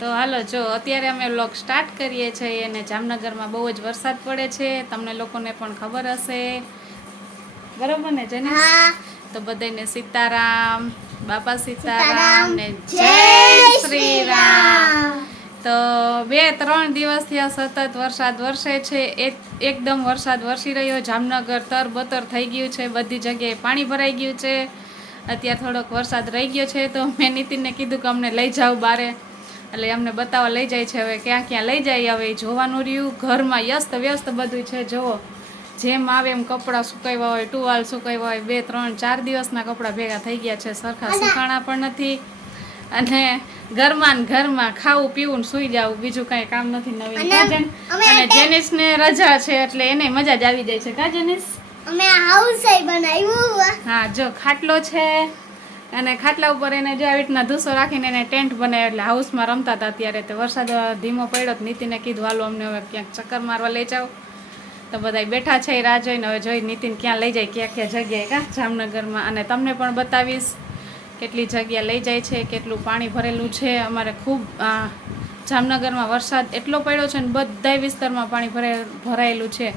તો હાલો જો અત્યારે અમે વ્લોગ સ્ટાર્ટ કરીએ છીએ અને જામનગરમાં બહુ જ વરસાદ પડે છે, તમને લોકોને પણ ખબર હશે, બરોબર ને જેને? તો બધાને સીતારામ, બાપા સીતારામ ને જય શ્રી રામ. તો 2-3 દિવસથી સતત વરસાદ વરસે છે, એકદમ વરસાદ વરસી રહ્યો, જામનગર તરબતર થઈ ગયું છે, બધી જગ્યાએ પાણી ભરાઈ ગયું છે. અત્યારે થોડોક વરસાદ રહી ગયો છે તો મેં નીતિનને કીધું કે અમને લઈ જાવ બારે, એટલે અમને બતાવવા લઈ જાય છે. હવે ક્યાં ક્યાં લઈ જાય હવે જોવાનું રહ્યું. ઘરમાં વ્યસ્ત વ્યસ્ત બધું છે, જુઓ જેમ આવે એમ કપડાં સુકાવ્યા હોય, ટુવાલ સુકાવ્યા હોય, 2-3-4 દિવસના કપડાં ભેગા થઈ ગયા છે, સરખા સુકાણા પણ નથી. અને ઘરમાં ખાવું પીવું સુઈ જવું, બીજું કઈ કામ નથી નવીન. અને જેનિસને રજા છે એટલે એને મજા જ આવી જાય છે. કા જેનિસ? અમે હાઉસ બનાવ્યું. હા જો ખાટલો છે અને ખાટલા ઉપર એને જો આવી રીતના ધૂસો રાખીને એને ટેન્ટ બનાવ્યો, એટલે હાઉસમાં રમતા હતા. અત્યારે તે વરસાદ ધીમો પડ્યો તો નીતિને કીધું હાલો અમને હવે ક્યાંક ચક્કર મારવા લઈ જાઓ. તો બધા બેઠા છે એ રાહ જોઈને. હવે જોઈ નીતિન ક્યાં લઈ જાય, ક્યાં ક્યાં જગ્યાએ કા જામનગરમાં, અને તમને પણ બતાવીશ કેટલી જગ્યા લઈ જાય છે, કેટલું પાણી ભરેલું છે. અમારે ખૂબ જામનગરમાં વરસાદ એટલો પડ્યો છે ને બધા વિસ્તારમાં પાણી ભરાયેલું છે.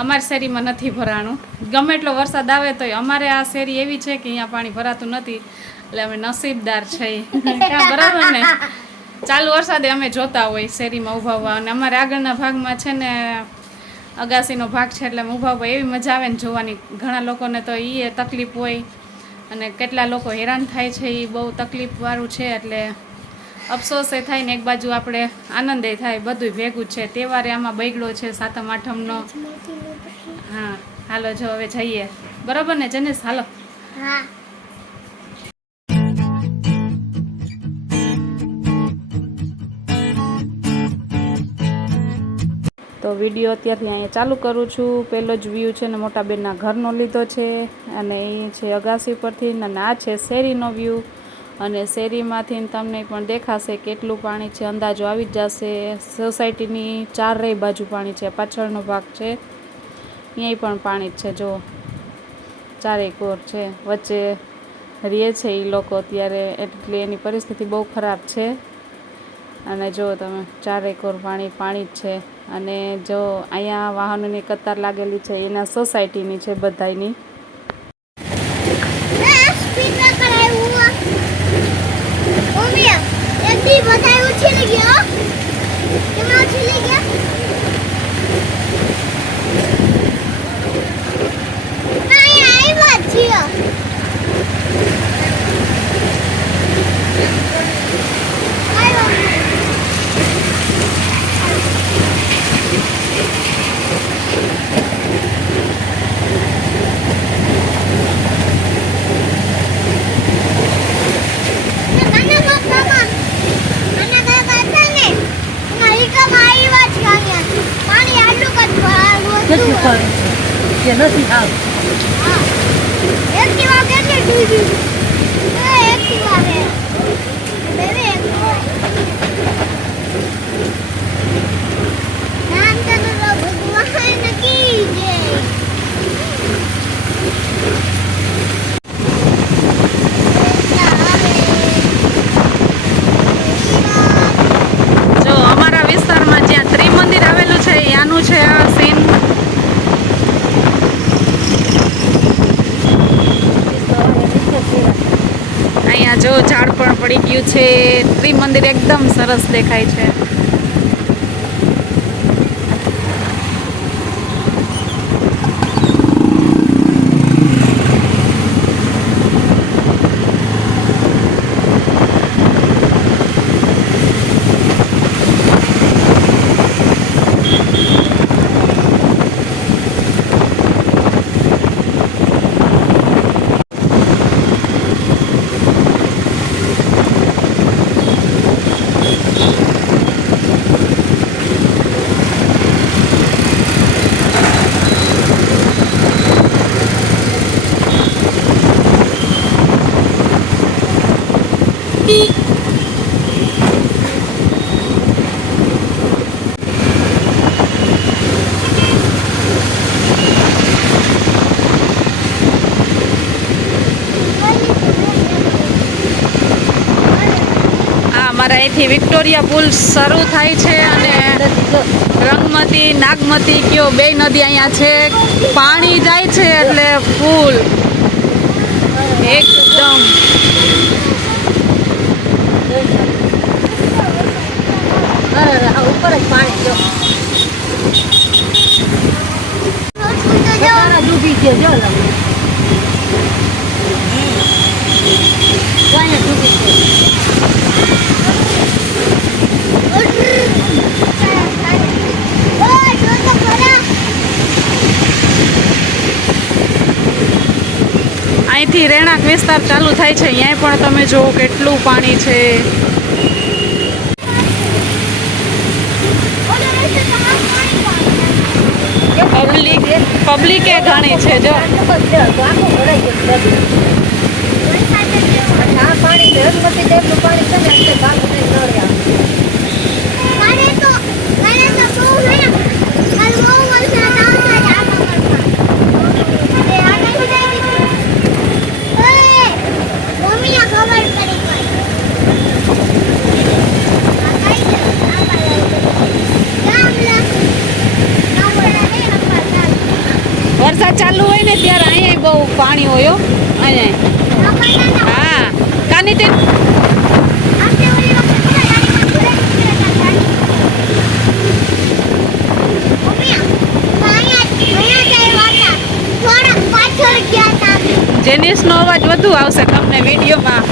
અમારી શેરીમાં નથી ભરાણું. ગમે એટલો વરસાદ આવે તોય અમારે આ શેરી એવી છે કે અહીંયા પાણી ભરાતું નથી, એટલે અમે નસીબદાર છીએ. બરાબર ને? ચાલુ વરસાદે અમે જોતા હોય શેરીમાં ઊભા ઊભા, અને અમારે આગળના ભાગમાં છે ને અગાસીનો ભાગ છે, એટલે ઊભા ઊભા એવી મજા આવે ને જોવાની. ઘણા લોકોને તો એ તકલીફ હોય અને કેટલા લોકો હેરાન થાય છે, એ બહુ તકલીફવાળું છે. એટલે અફસોસ એ થાય ને એક બાજુ આપણે આનંદ એ થાય, બધું ભેગું છે. તહેવારે આમાં બગડો છે સાતમ આઠમનો. હા હાલો જો હવે જઈએ, બરાબર ને જનેશ? હાલો. હા. તો વિડીયો અત્યારથી અહીંયા ચાલુ કરું છું. પહેલો જ વ્યૂ છે ને મોટા બેનના ઘરનો લીધો છે, અને એ છે અગાસી પરથી, અને આ છે શેરીનો વ્યૂ. અને શેરીમાંથી તમને પણ દેખાશે કેટલું પાણી છે, અંદાજો આવી જ જશે. સોસાયટીની ચારેય બાજુ પાણી છે, પાછળનો ભાગ છે ત્યાંય પણ પાણી જ છે. જો ચારેય કોર છે, વચ્ચે રહે છે એ લોકો અત્યારે, એટલે એની પરિસ્થિતિ બહુ ખરાબ છે. અને જો તમે ચારેય કોર પાણી જ છે. અને જો અહીંયા વાહનોની કતાર લાગેલી છે, એના સોસાયટીની છે બધાયની. કે નથી આવ એક્ટિવા કેટલી ડીડી એક્ટિવા હે બેબી નામ તને ભગવાન કી જય. જો અમારા વિસ્તારમાં જ્યાં ત્રિમંદિર આવેલું છે ત્યાંનું છે આ સીન. અહીંયા જો ઝાડ પણ પડી ગયું છે, ત્રિમંદિર એકદમ સરસ દેખાય છે. અમારા અહીંથી અહીંથી વિક્ટોરિયા પુલ શરૂ થાય છે અને રંગમતી નાગમતી કયો બે નદી અહીંયા છે. પાણી જાય છે એટલે ફૂલ એકદમ. ઉપર જ પાણી જો ડૂબી ગયો જો ડૂબી અહીંથી રહેણાંક વિસ્તાર ચાલુ થાય છે. અહીંયા પણ તમે જુઓ કેટલું પાણી છે. પબ્લિકે ઘણી છે જો. પાણી રંગમતી ટાઈપનું પાણી છે ને એટલે ભાગ નહીં નડે. વરસાદ ચાલુ હોય ને ત્યારે અહીંયા બહુ પાણી હોય હો. અહીંયા હા કાની તે જેનિસનો અવાજ વધુ આવશે તમને વિડીયોમાં,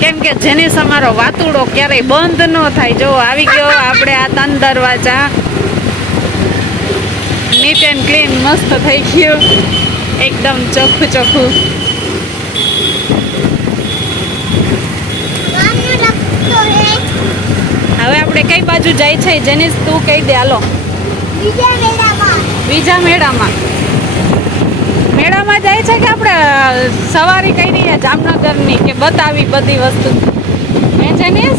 કેમ કે જેનિસ અમારો વાતુડો ક્યારેય બંધ ન થાય. જો આવી ગયો આપણે આ 3 દરવાજા. નીટ એન્ડ ક્લીન મસ્ત થઈ ગયું, એકદમ ચોખ્ખું ચોખ્ખું. હવે આપણે કઈ બાજુ જાય છે જેનિસ તું કહી દે. હાલો બીજા મેળામાં. મેળામાં જાય છે કે આપણે સવારી કરી જામનગરની કે બતાવી બધી વસ્તુ હે જેનિસ?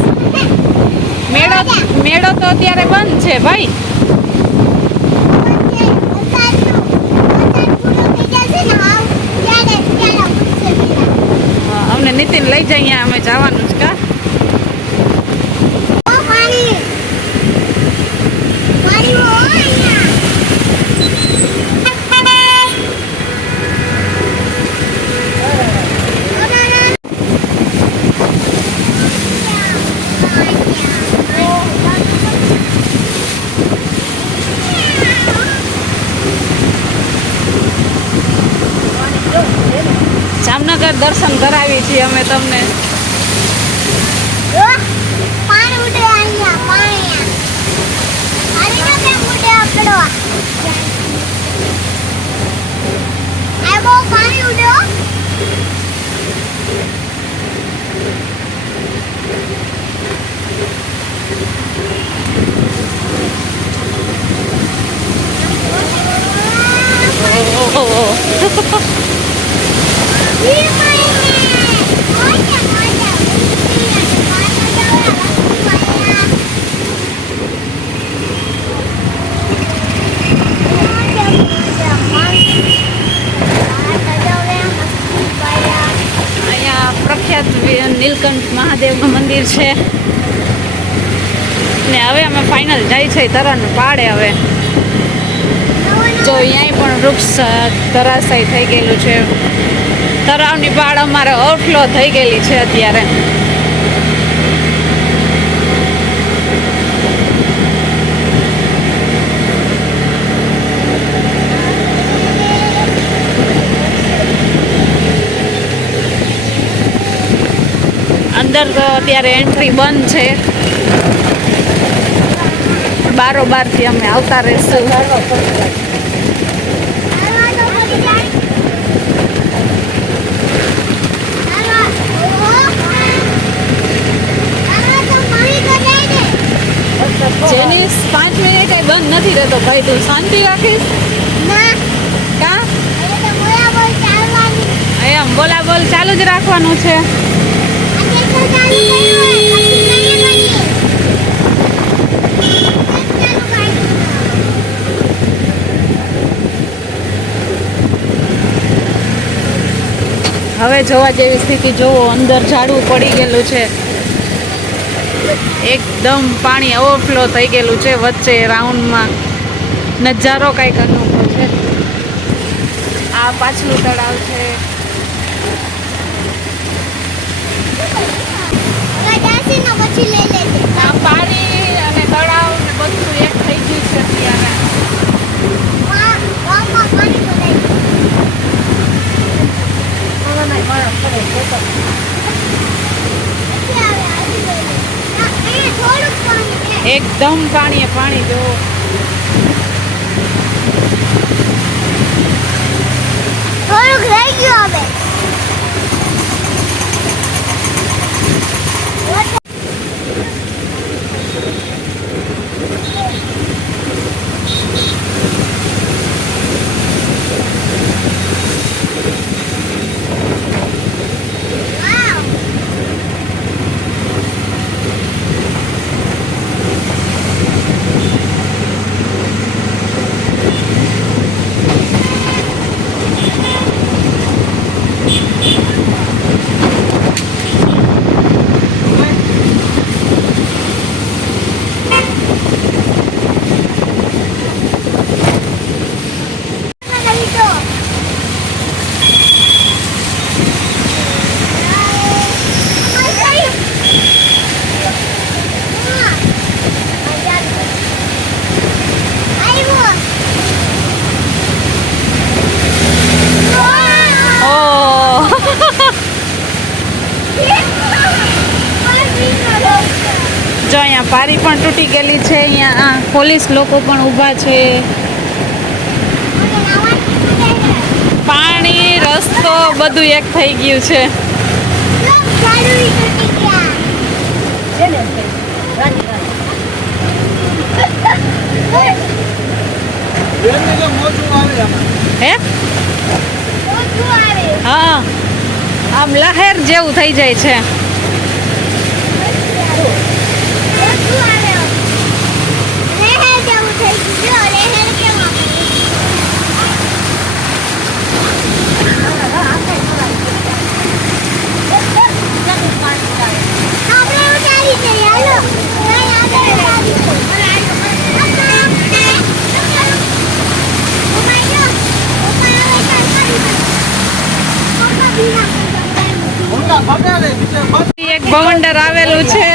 મેળો તો અત્યારે બંધ છે ભાઈ. અમને નીતિન લઈ જાય અહીંયા, અમે જવાનું જ કા. જામનગર દર્શન કરાવી છીએ અમે તમને. નીલકંઠ મહાદેવનું મંદિર છે ને હવે અમે ફાઇનલ જાય છે તરણ પાડે. હવે જો અહીંયા પણ વૃક્ષ ધરાશાયી થઈ ગયેલું છે. તળાવની પાળ અમારે ઓવરફ્લો થઈ ગયેલી છે અત્યારે. અંદર તો અત્યારે એન્ટ્રી બંધ છે. બારોબારથી અમે આવતા રહીશું. જેનિસ 5 મિનિટ કઈ બંધ નથી રહેતો ભાઈ, તું શાંતિ રાખીશ કા? એમ બોલા બોલ ચાલુ જ રાખવાનું છે. હવે જોવા જેવી સ્થિતિ જોવો, અંદર ઝાડવું પડી ગયેલું છે. એકદમ પાણી ઓવરફ્લો થઈ ગયેલું છે વચ્ચે રાઉન્ડમાં. નજારો કાંઈક અનોખો છે. આ પાછલું તળાવ છે. દાસીનો પછી લઈ લેજે. આ પાણી અને તળાવ ને બધું એક થઈ ગયું છે અત્યારે. ગામમાં પાણી ભરાઈ થોડુંક પાણી છે. એકદમ પાણી પાણી જો. થોડુંક રહી ગયું હવે. વાવ. લઈ તો. ઓ જો અહીંયા પારી પણ તૂટી ગયેલી છે. અહીંયા પોલીસ લોકો પણ ઊભા છે. પાણી રસ્તો બધું એક થઈ ગયું છે. હે હા આમ લહેર જેવું થઈ જાય છે. એક ભવંડર આવેલું છે.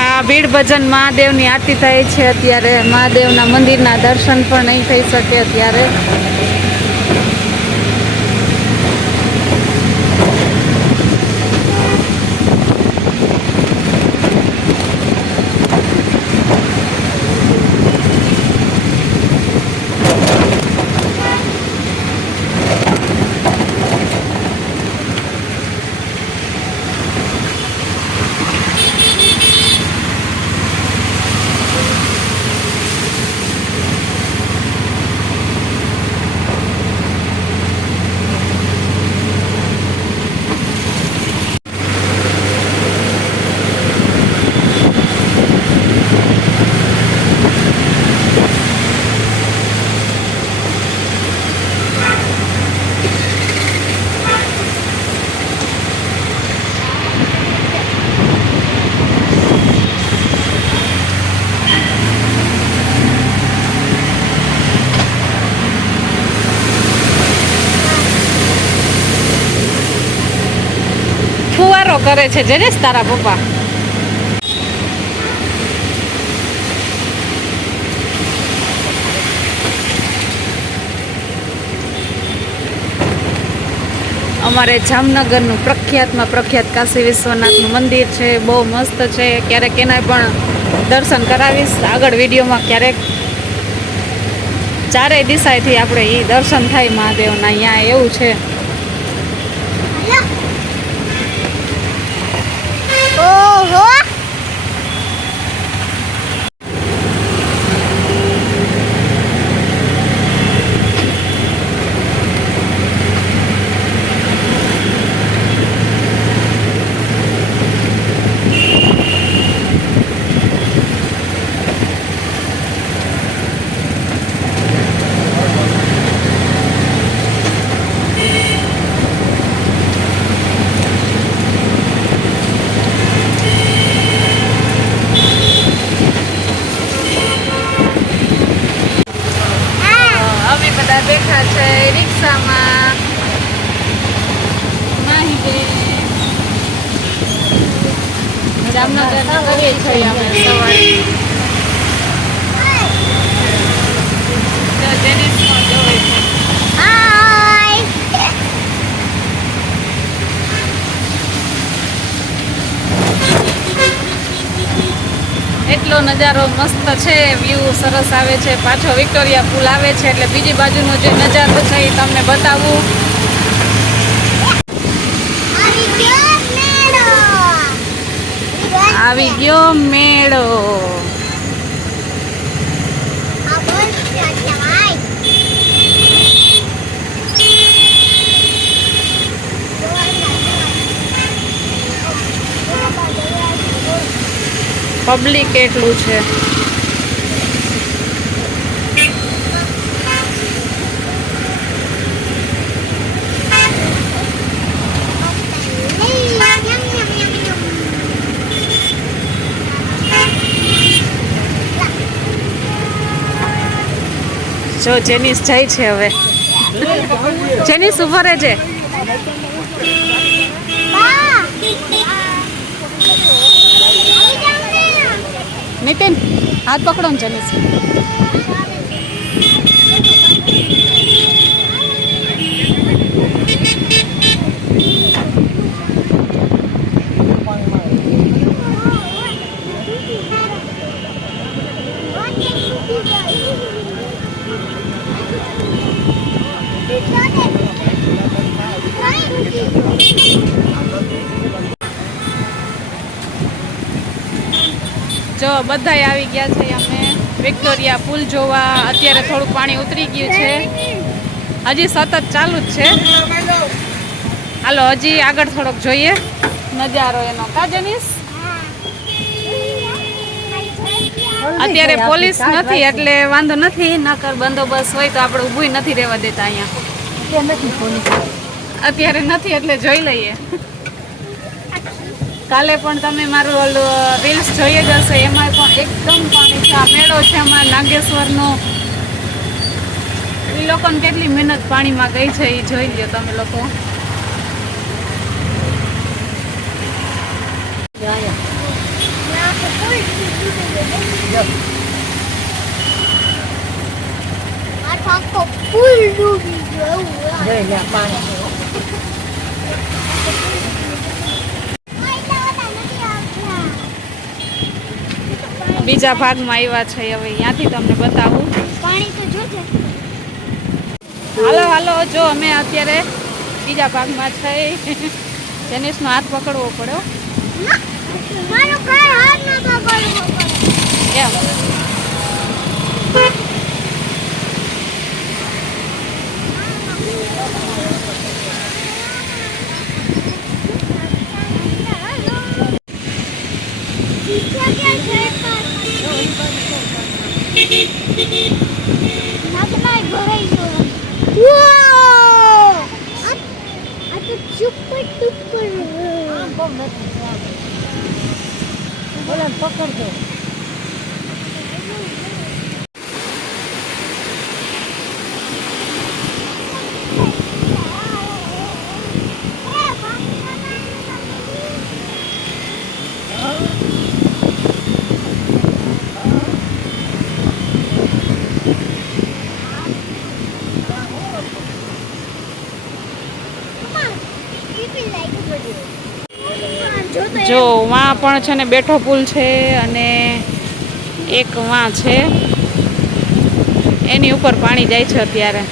આ ભીડ ભજન મહાદેવની આરતી થાય છે અત્યારે. મહાદેવના મંદિરના દર્શન પણ નહીં થઈ શકે અત્યારે. ફુવારો કરે છે જેનેશ તારા પપ્પા. અમારે જામનગરનું પ્રખ્યાતમાં પ્રખ્યાત કાશી વિશ્વનાથનું મંદિર છે. બહુ મસ્ત છે. ક્યારેક એના પણ દર્શન કરાવીશ આગળ વિડીયોમાં. ક્યારેક ચારેય દિશાએથી આપણે એ દર્શન થાય મહાદેવના. અહીંયા એવું છે. રિક્ષામાં. માહીબેન જામનગર કરીએ છીએ અમે સવારે. તો જેનિસ પણ જોવે છે. હાય એટલો નજારો મસ્ત છે, વ્યૂ સરસ આવે છે. પાછો વિક્ટોરિયા પુલ આવે છે એટલે બીજી બાજુનો જે નજારો છે એ તમને બતાવું. આવી ગયો મેળો આવી ગયો મેળો. આ બોલ ચાચાઈ પબ્લિક કેટલું છે. જો જેનિસ જાય છે હવે. જેનિસ ઉભો રહેજે. નીતિન હાથ પકડો ને જેનિસ. જો બધાય આવી ગયા છે અમે વિક્ટોરિયા પુલ જોવા. અત્યારે થોડું પાણી ઉતરી ગયું છે, હજી સતત ચાલુ જ છે. હાલો હજી આગળ થોડોક જોઈએ નજારો એનો. કા જેનિસ? અત્યારે પોલીસ નથી એટલે વાંધો નથી, નકર બંદોબસ્ત હોય તો આપણે ઊભું નથી રહેવા દેતા અહીંયા. અત્યારે નથી એટલે જોઈ લઈએ. કાલે પણ તમે મારું ઓલું રીલ્સ જોઈએ જ હશે, એમાં પણ એકદમ પાણી છે. આ મેળો છે અમારા નાગેશ્વરનો. એ લોકોને કેટલી મહેનત પાણીમાં ગઈ છે એ જોઈ લ્યો તમે લોકો. આખો ફૂલ ડૂબી ગયો બીજા ભાગમાં આવ્યા છે હવે, ત્યાંથી તમને બતાવું. પાણી તો જોજે. હાલો હાલો, જો અમે અત્યારે બીજા ભાગમાં છે. જેનિસનો હાથ પકડવો પડ્યો મારો કઈ હાથ ન પકડવો પડે. એમ. પકડજો. જો વાં પણ છે ને બેઠો પુલ છે અને એક વાં છે એની ઉપર પાણી જાય છે અત્યારે.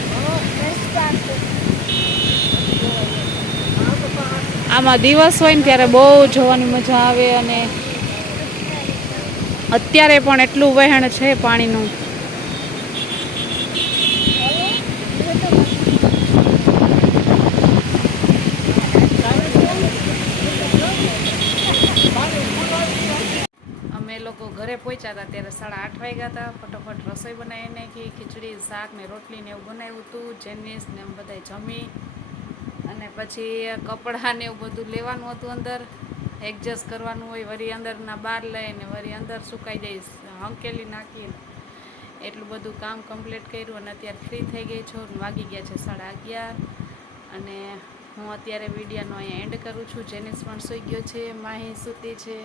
આમાં દિવસ હોય ને ત્યારે બહુ જોવાની મજા આવે અને અત્યારે પણ એટલું વહેણ છે પાણીનું. ઘરે પહોંચ્યા હતા ત્યારે 8:30 વાગ્યા હતા. ફટોફટ રસોઈ બનાવી નાખી, ખીચડી શાક ને રોટલી ને એવું બનાવ્યું હતું. જેનિસ ને એમ બધા જમી અને પછી કપડાં ને એવું બધું લેવાનું હતું, અંદર એડજસ્ટ કરવાનું હોય. વળી અંદરના બહાર લઈને વળી અંદર સુકાઈ જાય, હંકેલી નાખીને એટલું બધું કામ કમ્પ્લીટ કર્યું અને અત્યારે ફ્રી થઈ ગઈ છું અને વાગી ગયા છે 11:30 અને હું અત્યારે વિડીયોનો અહીંયા એન્ડ કરું છું. જેનિસ પણ સૂઈ ગયો છે, માહી સૂતી છે.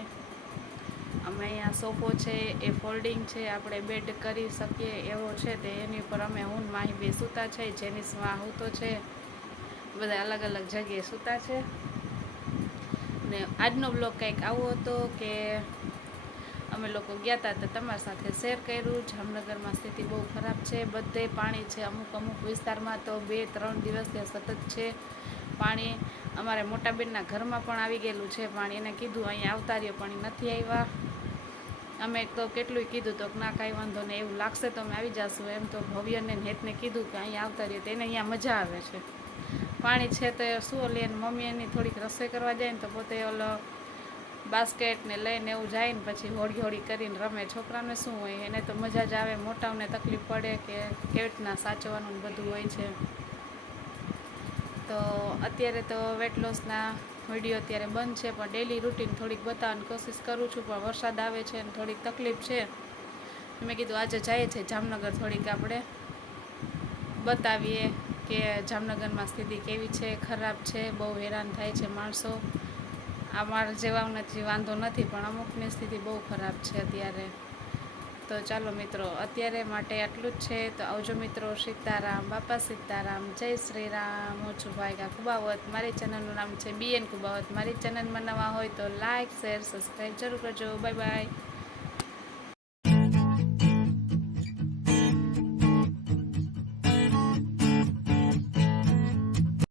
અમે અહીંયા સોફો છે એ ફોલ્ડિંગ છે, આપણે બેડ કરી શકીએ એવો છે, તે એની ઉપર અમે હું ને માહી બે સૂતા છે. જેનિસમાં સૂતો છે, બધા અલગ અલગ જગ્યાએ સૂતા છે. ને આજનો બ્લોગ કંઈક આવો હતો કે અમે લોકો ગયા હતા તો તમારી સાથે શેર કર્યું. જામનગરમાં સ્થિતિ બહુ ખરાબ છે, બધે પાણી છે. અમુક વિસ્તારમાં તો 2-3 દિવસથી સતત છે પાણી. અમારે મોટા બેનના ઘરમાં પણ આવી ગયેલું છે પાણી. એને કીધું અહીંયા આવતા રહ્યો, પાણી નથી આવ્યા. અમે તો કેટલું કીધું તો ના કાંઈ વાંધો નહીં, એવું લાગશે તો અમે આવી જશું. એમ તો ભવ્યને હેતને કીધું કે અહીંયા આવતા રહ્યો, તો એને અહીંયા મજા આવે છે. પાણી છે તો શું લે, મમ્મી એની થોડીક રસોઈ કરવા જાય ને તો પોતે ઓલો બાસ્કેટ ને લઈને એવું જાય ને પછી હોળી કરીને રમે. છોકરાને શું હોય, એને તો મજા જ આવે. મોટાઓને તકલીફ પડે કે કેવી રીતના સાચવવાનું બધું હોય છે. તો અત્યારે તો વેટ લોસના વિડીયો અત્યારે બંધ છે, પણ ડેલી રૂટીન થોડીક બતાવવાની કોશિશ કરું છું. પણ વરસાદ આવે છે અને થોડીક તકલીફ છે. મેં કીધું આજે જાય છે જામનગર, થોડીક આપણે બતાવીએ કે જામનગરમાં સ્થિતિ કેવી છે, ખરાબ છે, બહુ હેરાન થાય છે માણસો. અમારા જેવા નથી, વાંધો નથી, પણ અમુકની સ્થિતિ બહુ ખરાબ છે અત્યારે. તો ચાલો મિત્રો, અત્યારે માટે આટલું જ છે. તો આવજો મિત્રો. સીતારામ, બાપા સીતારામ, જય શ્રી રામ. હું છું ભાઈ કુબાવત. મારી ચેનલનું નામ છે BN કુબાવત. મારી ચેનલમાં નવા હોય તો લાઇક, શેર, સબસ્ક્રાઈબ જરૂર કરજો. Bye bye.